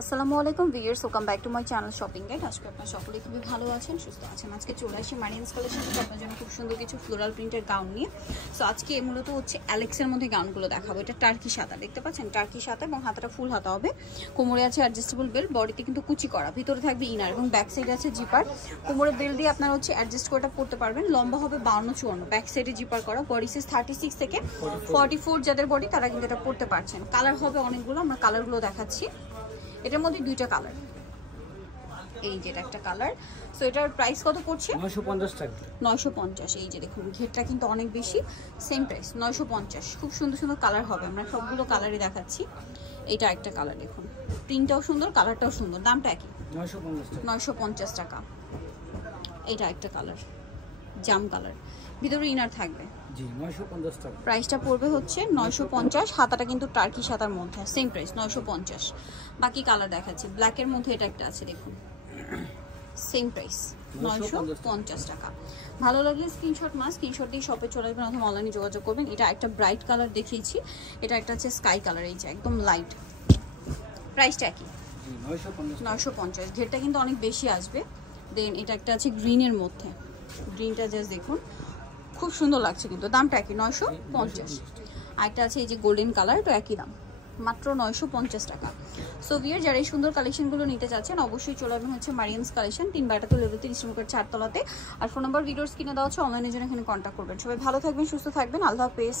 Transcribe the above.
আসসালামু আলাইকুম viewers, welcome back to my channel shopping guide. আজকে আপনারা সকলে খুবই ভালো আছেন, সুস্থ আছেন। আজকে চলে আসি মারিয়ান্স কালেকশন থেকে আপনার জন্য খুব সুন্দর কিছু ফ্লোরাল প্রিন্টের গাউন নিয়ে। সো আজকে মূলত হচ্ছে অ্যালেক্সের মধ্যে গাউনগুলো দেখাবো। এটা টার্কি সাদা, দেখতে পাচ্ছেন টার্কি সাদা, এবং হাতাটা ফুল হাতা হবে। কোমরে আছে অ্যাডজাস্টেবল বেল্ট, বডিতে কিন্তু কুচি করা, ভিতরে থাকবে ইনার এবং ব্যাক সাইডে আছে জিপার। কোমরে বেল্ট দিয়ে আপনারা হচ্ছে অ্যাডজাস্ট করে পড়তে পারবেন। লম্বা হবে 52-54, ব্যাক সাইডে জিপার করা। বডি সাইজ 36 থেকে 44 যাদের বডি তারা কিন্তু এটা পড়তে পারছেন। কালার হবে অনেকগুলো, আমরা কালারগুলো দেখাচ্ছি। এটার মধ্যে দুইটা কালার, এই যে এটা একটা কালার। সো এটার প্রাইস কত পড়ছে? 950 টাকা। 950। এই যে দেখুন ঘেরটা কিন্তু অনেক বেশি, সেম প্রাইস 950। খুব সুন্দর সুন্দর কালার হবে, আমরা সবগুলো কালারই দেখাচ্ছি। এটা একটা কালার দেখুন, প্রিন্টটাও সুন্দর, কালারটাও সুন্দর। দামটা একই, 950 টাকা। এটা একটা কালার, জাম কালার, ভিতরে ইনার থাকবে। জি 950 টাকা। প্রাইসটা পড়বে হচ্ছে 950। হাতাটা কিন্তু টার্কি সাদার মধ্যে, সেম প্রাইস 950। বাকি কালার দেখাচ্ছি। ব্ল্যাকের মধ্যে এটা একটা আছে দেখুন, সেম প্রাইস 950 টাকা। ভালো লাগলে স্ক্রিনশট স্ক্রিনশট দিয়ে শপে চলে আসবেন অথবা অনলাইনে যোগাযোগ করবেন। এটা একটা ব্রাইট কালার দেখিয়েছি, এটা একটা হচ্ছে স্কাই কালার, এই যে একদম লাইট। প্রাইসটা কি? 950। ঘেরটা কিন্তু অনেক বেশি আসবে। দেন এটা একটা আছে গ্রিনের মধ্যে, গ্রিনটা জাস্ট দেখুন, খুব সুন্দর লাগছে কিন্তু। দামটা একই 950। আরেকটা আছে এই যে গোল্ডেন কালার, তো একই দাম, মাত্র 950 টাকা। সো ভিউয়ার যারা এই সুন্দর কালেকশনগুলো নিতে চাচ্ছেন অবশ্যই চলে আসবেন হচ্ছে মারিয়ান্স কালেকশন, 3 বাটাতে লেভেল 30 নম্বর 4 তলাতে। আর ফোন নাম্বার ভিডিওস কিনে দেওয়া হচ্ছে, অনলাইনের জন্য এখানে কন্ট্যাক্ট করবেন। সবাই ভালো থাকবেন, সুস্থ থাকবেন, আল্লাহ হাফেজ।